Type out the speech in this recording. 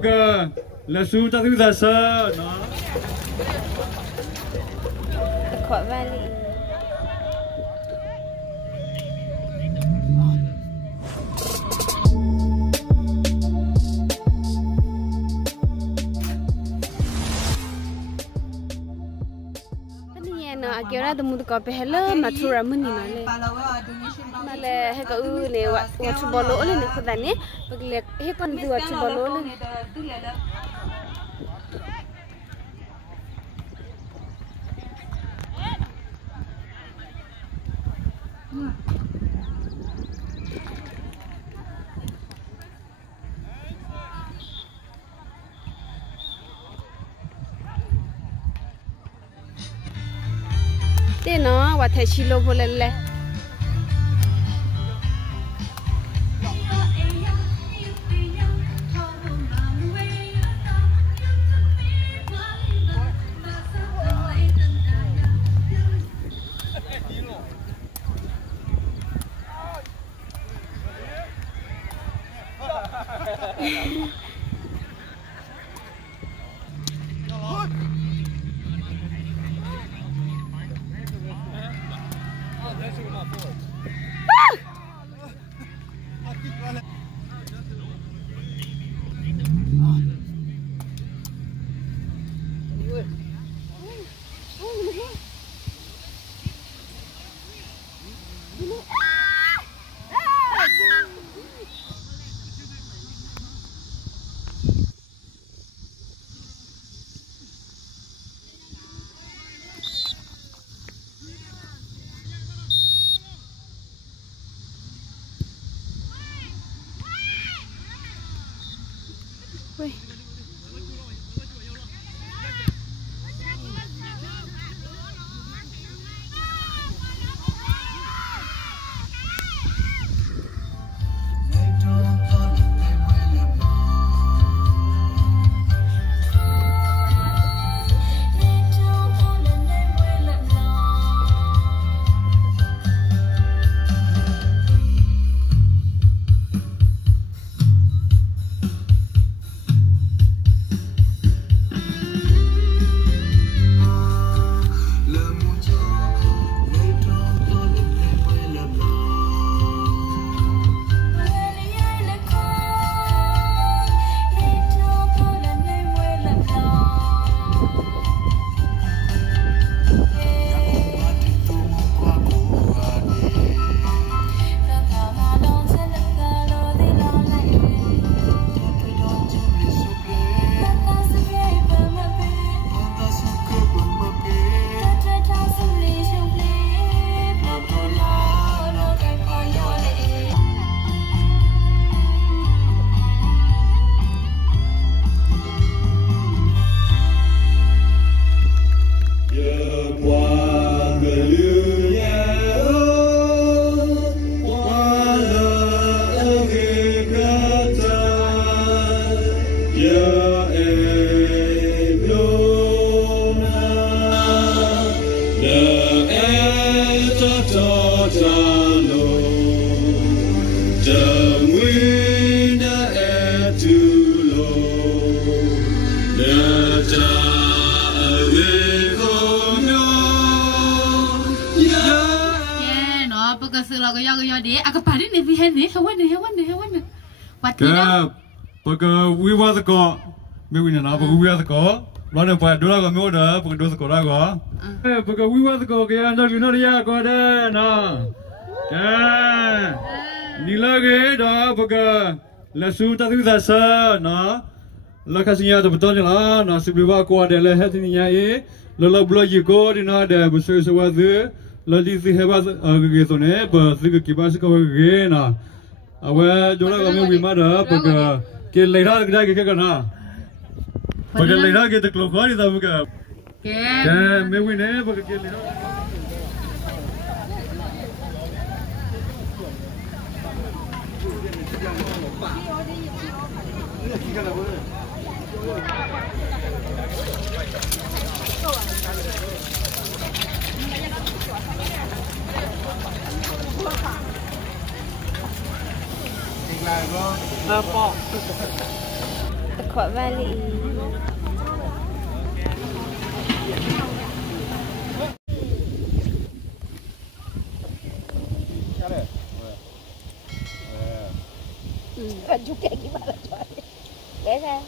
bữa là su ta thứ ra sơ nó khỏi vali nó kêu ra tụi mình có phải hello mà thua ra mình nói lên mà là hay có này watch ball lỗ lên được cái này bởi vì hết con từ watch ball lỗ lên thế nó và thấy chilo vô lên lên Ui. we was the call maybe not but we was the call lo ne pa do la ko mo da bu do ko la ko bu ko we was the call ke no you know ya ko da no ka ni la ge da bu ko la su ta tu sa sa no la ka sinya to beton la no si ba ko da le het ni ya e lo lo blo yi ko di no da bu su su wa zu lo di si he ba ge so ne ba si ke ba si ko ge na awe do la ko mo wi ma da bu ko cái lấy ra cái nào, bây giờ lấy ra cái thực lực khó đi đâu cả, cái mấy người này bây giờ cái lấy ra. khó vali để ra